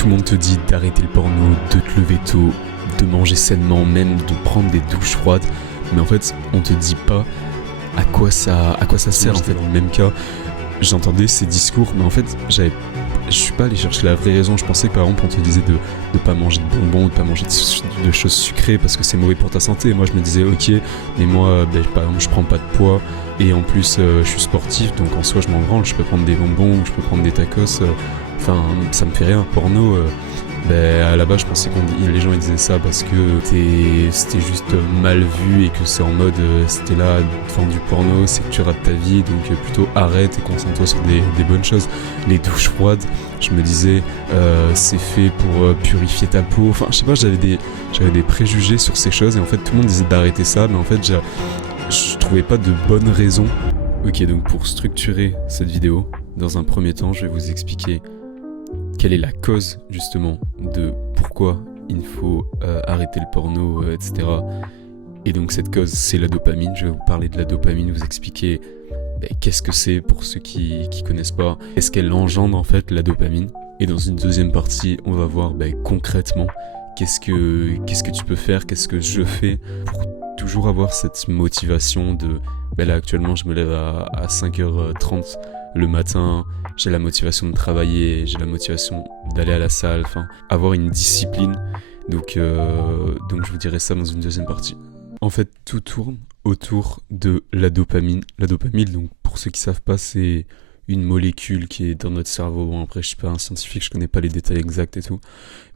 Tout le monde te dit d'arrêter le porno, de te lever tôt, de manger sainement, même de prendre des douches froides. Mais en fait, on te dit pas à quoi ça sert en fait. Dans le même cas, j'entendais ces discours, mais en fait, je suis pas allé chercher la vraie raison. Je pensais que par exemple, on te disait de pas manger de bonbons, de pas manger de choses sucrées parce que c'est mauvais pour ta santé. Et moi, je me disais, ok, mais moi, par exemple, je prends pas de poids et en plus, je suis sportif, donc en soi, je m'en branle. Je peux prendre des bonbons ou je peux prendre des tacos. Enfin, ça me fait rien. Porno, à la base, je pensais que les gens ils disaient ça parce que c'était juste mal vu et que c'est en mode c'était là, faire du porno, c'est que tu rates ta vie, donc plutôt arrête et concentre-toi sur des bonnes choses. Les douches froides, je me disais, c'est fait pour purifier ta peau. Enfin, je sais pas, j'avais des préjugés sur ces choses et en fait, tout le monde disait d'arrêter ça, mais en fait, je trouvais pas de bonnes raisons. Ok, donc pour structurer cette vidéo, dans un premier temps, je vais vous expliquer quelle est la cause justement de pourquoi il faut arrêter le porno, etc. Et donc cette cause, c'est la dopamine. Je vais vous parler de la dopamine, vous expliquer qu'est-ce que c'est pour ceux qui connaissent pas, qu'est-ce qu'elle engendre en fait la dopamine. Et dans une deuxième partie, on va voir concrètement qu'est-ce que tu peux faire, qu'est-ce que je fais pour toujours avoir cette motivation de... là actuellement, je me lève à 5h30 le matin, j'ai la motivation de travailler, j'ai la motivation d'aller à la salle, enfin, avoir une discipline. Donc je vous dirai ça dans une deuxième partie. En fait, tout tourne autour de la dopamine. La dopamine, donc pour ceux qui savent pas, c'est une molécule qui est dans notre cerveau. Bon, après, je suis pas un scientifique, je connais pas les détails exacts et tout.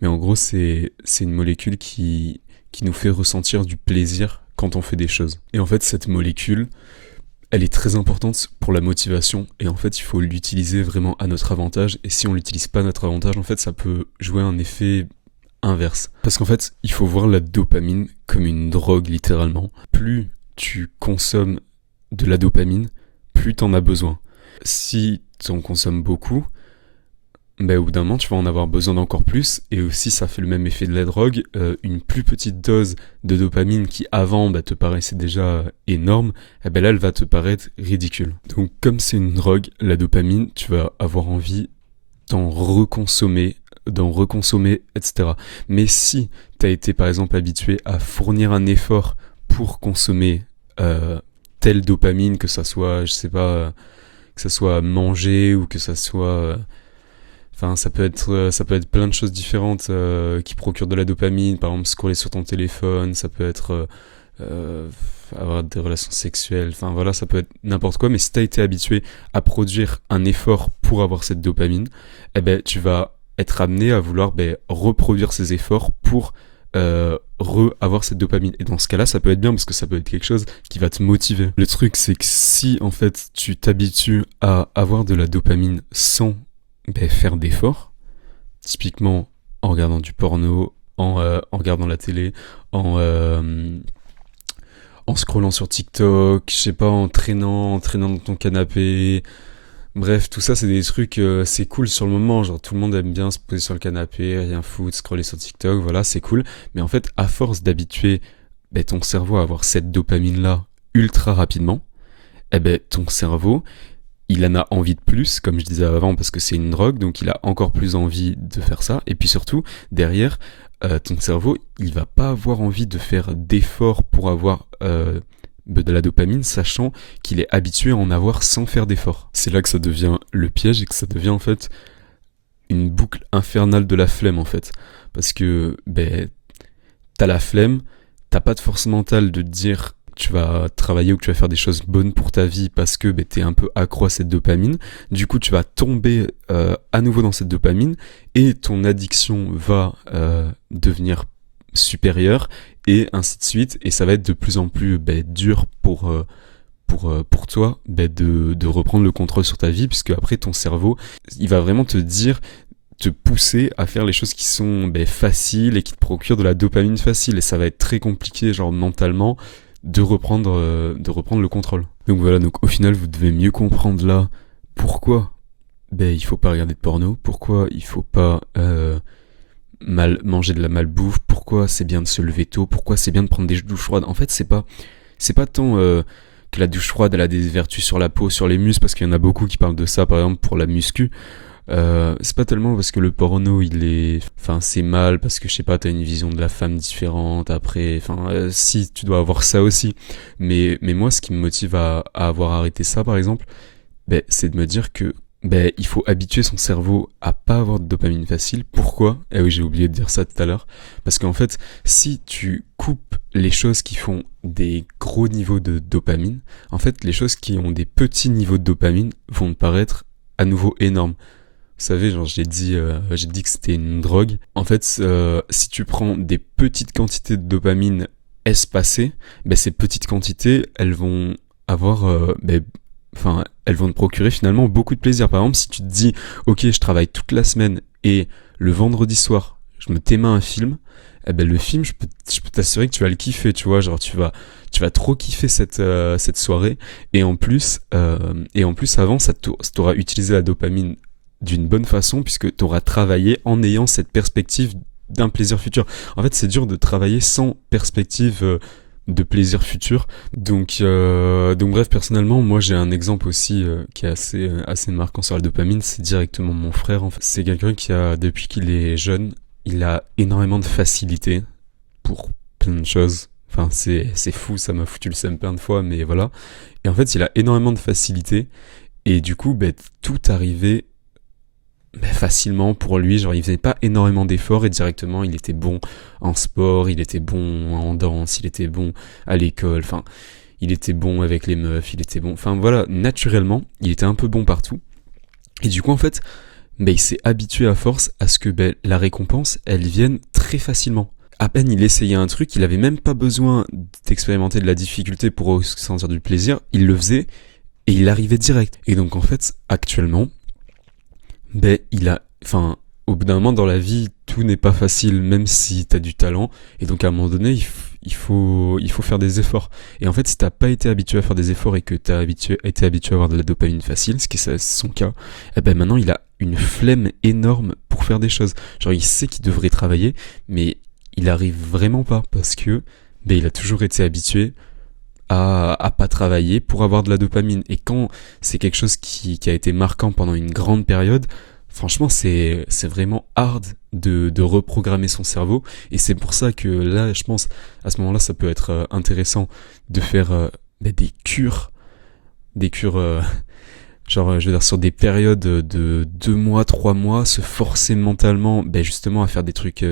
Mais en gros, c'est une molécule qui nous fait ressentir du plaisir quand on fait des choses. Et en fait, cette molécule, elle est très importante pour la motivation et en fait il faut l'utiliser vraiment à notre avantage et si on l'utilise pas à notre avantage en fait ça peut jouer un effet inverse. Parce qu'en fait il faut voir la dopamine comme une drogue littéralement. Plus tu consommes de la dopamine, plus t'en as besoin. Si t'en consommes beaucoup, au bout d'un moment tu vas en avoir besoin d'encore plus et aussi ça fait le même effet de la drogue, une plus petite dose de dopamine qui avant te paraissait déjà énorme, là elle va te paraître ridicule. Donc comme c'est une drogue, la dopamine, tu vas avoir envie d'en reconsommer, etc. Mais si tu as été par exemple habitué à fournir un effort pour consommer telle dopamine, que ça soit, je sais pas, que ça soit manger ou que ça soit... Enfin, ça peut être plein de choses différentes qui procurent de la dopamine. Par exemple, scroller sur ton téléphone, ça peut être avoir des relations sexuelles. Enfin, voilà, ça peut être n'importe quoi. Mais si tu as été habitué à produire un effort pour avoir cette dopamine, tu vas être amené à vouloir reproduire ces efforts pour avoir cette dopamine. Et dans ce cas-là, ça peut être bien parce que ça peut être quelque chose qui va te motiver. Le truc, c'est que si, en fait, tu t'habitues à avoir de la dopamine sans faire d'efforts, typiquement en regardant du porno, en regardant la télé, en scrollant sur TikTok, je sais pas, en traînant dans ton canapé. Bref, tout ça c'est des trucs, c'est cool sur le moment, genre tout le monde aime bien se poser sur le canapé, rien foutre, scroller sur TikTok, voilà, c'est cool. Mais en fait, à force d'habituer ton cerveau à avoir cette dopamine-là ultra rapidement, ton cerveau, il en a envie de plus, comme je disais avant, parce que c'est une drogue, donc il a encore plus envie de faire ça. Et puis surtout, derrière, ton cerveau, il va pas avoir envie de faire d'efforts pour avoir de la dopamine, sachant qu'il est habitué à en avoir sans faire d'efforts. C'est là que ça devient le piège et que ça devient en fait une boucle infernale de la flemme en fait. Parce que t'as la flemme, t'as pas de force mentale de te dire tu vas travailler ou que tu vas faire des choses bonnes pour ta vie parce que t'es un peu accro à cette dopamine. Du coup, tu vas tomber à nouveau dans cette dopamine et ton addiction va devenir supérieure et ainsi de suite. Et ça va être de plus en plus dur pour toi de reprendre le contrôle sur ta vie puisque après ton cerveau, il va vraiment te pousser à faire les choses qui sont faciles et qui te procurent de la dopamine facile. Et ça va être très compliqué, genre mentalement, de reprendre le contrôle. Donc voilà, donc au final vous devez mieux comprendre là pourquoi il faut pas regarder de porno, pourquoi il faut pas manger de la malbouffe, pourquoi c'est bien de se lever tôt, pourquoi c'est bien de prendre des douches froides. En fait c'est pas tant que la douche froide elle a des vertus sur la peau, sur les muscles, parce qu'il y en a beaucoup qui parlent de ça par exemple pour la muscu. C'est pas tellement parce que le porno, enfin, c'est mal, parce que je sais pas, t'as une vision de la femme différente, après, enfin, si, tu dois avoir ça aussi. Mais moi, ce qui me motive à avoir arrêté ça, par exemple, ben, c'est de me dire que ben, il faut habituer son cerveau à pas avoir de dopamine facile. Pourquoi? Eh oui, j'ai oublié de dire ça tout à l'heure. Parce qu'en fait, si tu coupes les choses qui font des gros niveaux de dopamine, en fait, les choses qui ont des petits niveaux de dopamine vont te paraître à nouveau énormes. Vous savez, genre, j'ai dit que c'était une drogue. En fait, si tu prends des petites quantités de dopamine espacées, ben, ces petites quantités, elles vont avoir ben, enfin, elles vont te procurer finalement beaucoup de plaisir. Par exemple, si tu te dis, ok, je travaille toute la semaine et le vendredi soir, je me témins un film, eh ben le film, je peux t'assurer que tu vas le kiffer, tu vois, genre tu vas trop kiffer cette soirée. Et en plus avant, ça t'aura utilisé la dopamine d'une bonne façon puisque tu auras travaillé en ayant cette perspective d'un plaisir futur. En fait, c'est dur de travailler sans perspective de plaisir futur. Donc bref, personnellement, moi j'ai un exemple aussi qui est assez marquant sur la dopamine, c'est directement mon frère. En fait. C'est quelqu'un qui a, depuis qu'il est jeune, il a énormément de facilité pour plein de choses. Enfin, c'est fou, ça m'a foutu le seum plein de fois, mais voilà. Et en fait, il a énormément de facilité, et du coup, ben, tout arrivait facilement pour lui, genre il faisait pas énormément d'efforts et directement il était bon en sport, il était bon en danse, il était bon à l'école, enfin il était bon avec les meufs, il était bon, enfin voilà, naturellement il était un peu bon partout. Et du coup en fait, il s'est habitué à force à ce que la récompense elle vienne très facilement. À peine il essayait un truc, il avait même pas besoin d'expérimenter de la difficulté pour ressentir du plaisir, il le faisait et il arrivait direct. Et donc en fait actuellement enfin, au bout d'un moment dans la vie, tout n'est pas facile, même si t'as du talent. Et donc à un moment donné, il faut faire des efforts. Et en fait, si t'as pas été habitué à faire des efforts et que été habitué à avoir de la dopamine facile, ce qui est son cas, eh ben maintenant il a une flemme énorme pour faire des choses. Genre il sait qu'il devrait travailler, mais il arrive vraiment pas parce que il a toujours été habitué à pas travailler pour avoir de la dopamine. Et quand c'est quelque chose qui a été marquant pendant une grande période, franchement, c'est vraiment hard de reprogrammer son cerveau. Et c'est pour ça que là, je pense, à ce moment-là, ça peut être intéressant de faire des cures, genre, je veux dire, sur des périodes de 2 mois, 3 mois, se forcer mentalement, justement, à faire des trucs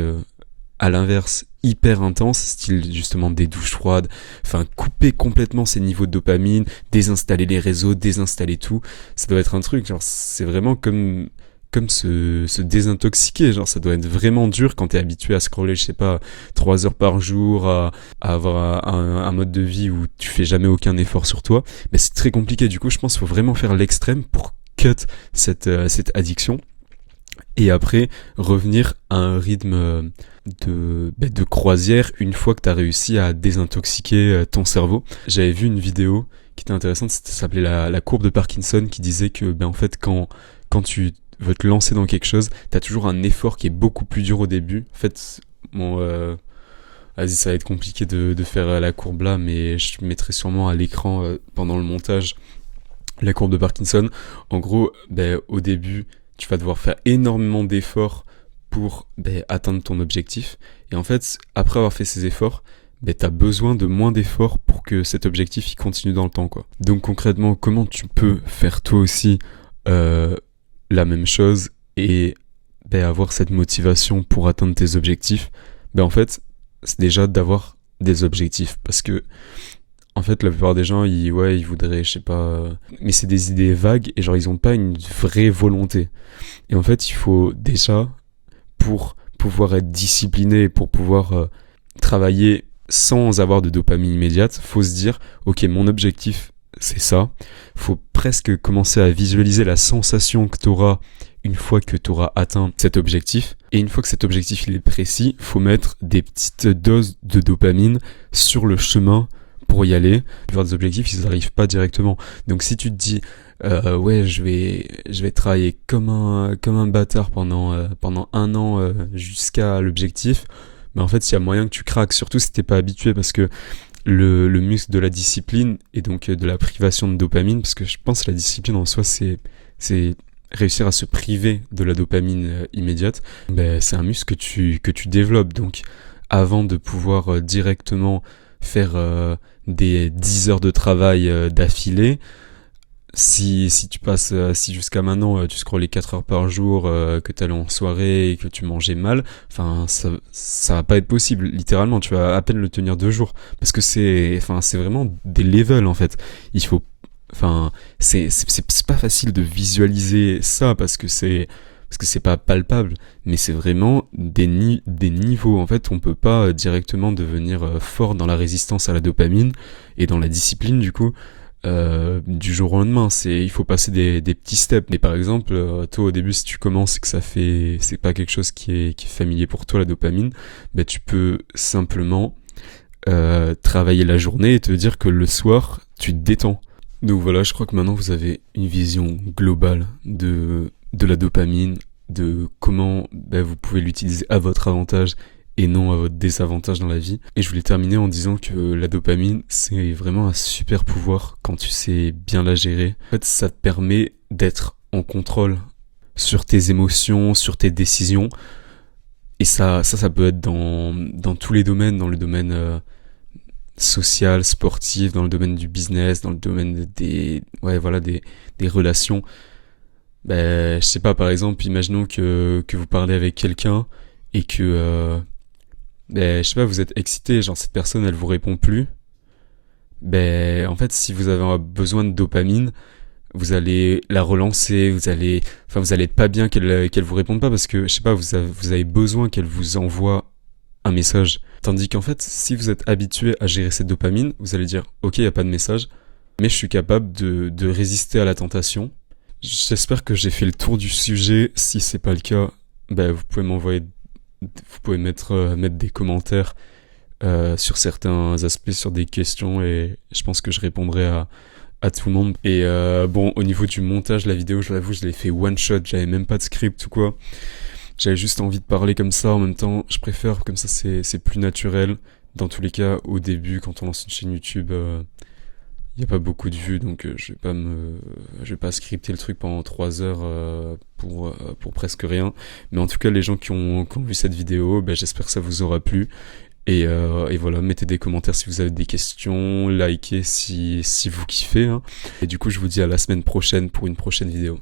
à l'inverse, hyper intense, style justement des douches froides, enfin couper complètement ses niveaux de dopamine, désinstaller les réseaux, désinstaller tout, ça doit être un truc, genre c'est vraiment comme se désintoxiquer, genre ça doit être vraiment dur quand t'es habitué à scroller, je sais pas, 3 heures par jour, à avoir un mode de vie où tu fais jamais aucun effort sur toi, mais c'est très compliqué, du coup je pense qu'il faut vraiment faire l'extrême pour cut cette addiction, et après revenir à un rythme de croisière une fois que tu as réussi à désintoxiquer ton cerveau. J'avais vu une vidéo qui était intéressante, ça s'appelait la courbe de Parkinson, qui disait que en fait quand tu veux te lancer dans quelque chose, tu as toujours un effort qui est beaucoup plus dur au début. En fait, bon, vas-y, ça va être compliqué de faire la courbe là, mais je mettrai sûrement à l'écran pendant le montage la courbe de Parkinson. En gros, au début, tu vas devoir faire énormément d'efforts pour atteindre ton objectif. Et en fait, après avoir fait ces efforts, tu as besoin de moins d'efforts pour que cet objectif il continue dans le temps, quoi. Donc concrètement, comment tu peux faire toi aussi la même chose et avoir cette motivation pour atteindre tes objectifs? En fait, c'est déjà d'avoir des objectifs. Parce que en fait, la plupart des gens, ils voudraient, je sais pas... Mais c'est des idées vagues et genre, ils ont pas une vraie volonté. Et en fait, il faut déjà, pour pouvoir être discipliné, pour pouvoir travailler sans avoir de dopamine immédiate, faut se dire, ok, mon objectif, c'est ça. Faut presque commencer à visualiser la sensation que tu auras une fois que tu auras atteint cet objectif. Et une fois que cet objectif il est précis, faut mettre des petites doses de dopamine sur le chemin pour y aller. Vers des objectifs, ils n'arrivent pas directement. Donc si tu te dis ouais, je vais travailler comme un bâtard pendant 1 an jusqu'à l'objectif, mais en fait, il y a moyen que tu craques, surtout si t'es pas habitué, parce que le muscle de la discipline et donc de la privation de dopamine, parce que je pense que la discipline en soi, réussir à se priver de la dopamine immédiate, ben, c'est un muscle que tu développes. Donc avant de pouvoir directement faire des 10 heures de travail d'affilée, si tu passes, si jusqu'à maintenant tu scrollais 4 heures par jour, que tu allais en soirée et que tu mangeais mal, enfin ça va pas être possible, littéralement, tu vas à peine le tenir 2 jours. Parce que c'est vraiment des levels en fait. Il faut, enfin, c'est pas facile de visualiser ça parce que c'est pas palpable, mais c'est vraiment des niveaux. En fait, on peut pas directement devenir fort dans la résistance à la dopamine et dans la discipline du coup du jour au lendemain. Il faut passer des petits steps. Mais par exemple, toi au début, si tu commences et que c'est pas quelque chose qui est familier pour toi la dopamine, ben tu peux simplement travailler la journée et te dire que le soir, tu te détends. Donc voilà, je crois que maintenant vous avez une vision globale de la dopamine, de comment ben, vous pouvez l'utiliser à votre avantage et non à votre désavantage dans la vie. Et je voulais terminer en disant que la dopamine, c'est vraiment un super pouvoir quand tu sais bien la gérer. En fait, ça te permet d'être en contrôle sur tes émotions, sur tes décisions. Et ça peut être dans tous les domaines, dans le domaine social, sportif, dans le domaine du business, dans le domaine ouais, voilà, des relations. Ben, je sais pas, par exemple, imaginons que vous parlez avec quelqu'un et que, ben, je sais pas, vous êtes excité, genre cette personne, elle vous répond plus. Ben, en fait, si vous avez besoin de dopamine, vous allez la relancer, vous allez être pas bien qu'elle vous réponde pas parce que, je sais pas, vous avez besoin qu'elle vous envoie un message. Tandis qu'en fait, si vous êtes habitué à gérer cette dopamine, vous allez dire, ok, il n'y a pas de message, mais je suis capable de résister à la tentation. J'espère que j'ai fait le tour du sujet. Si c'est pas le cas, ben, vous pouvez mettre des commentaires sur certains aspects, sur des questions, et je pense que je répondrai à tout le monde. Et bon, au niveau du montage, la vidéo, je l'avoue, je l'ai fait one shot, j'avais même pas de script ou quoi. J'avais juste envie de parler comme ça en même temps. Je préfère comme ça, c'est plus naturel. Dans tous les cas, au début, quand on lance une chaîne YouTube, il n'y a pas beaucoup de vues, donc je vais pas scripter le truc pendant 3 heures pour presque rien. Mais en tout cas, les gens qui ont vu cette vidéo, ben, j'espère que ça vous aura plu. Et voilà, mettez des commentaires si vous avez des questions, likez si vous kiffez, hein. Et du coup, je vous dis à la semaine prochaine pour une prochaine vidéo.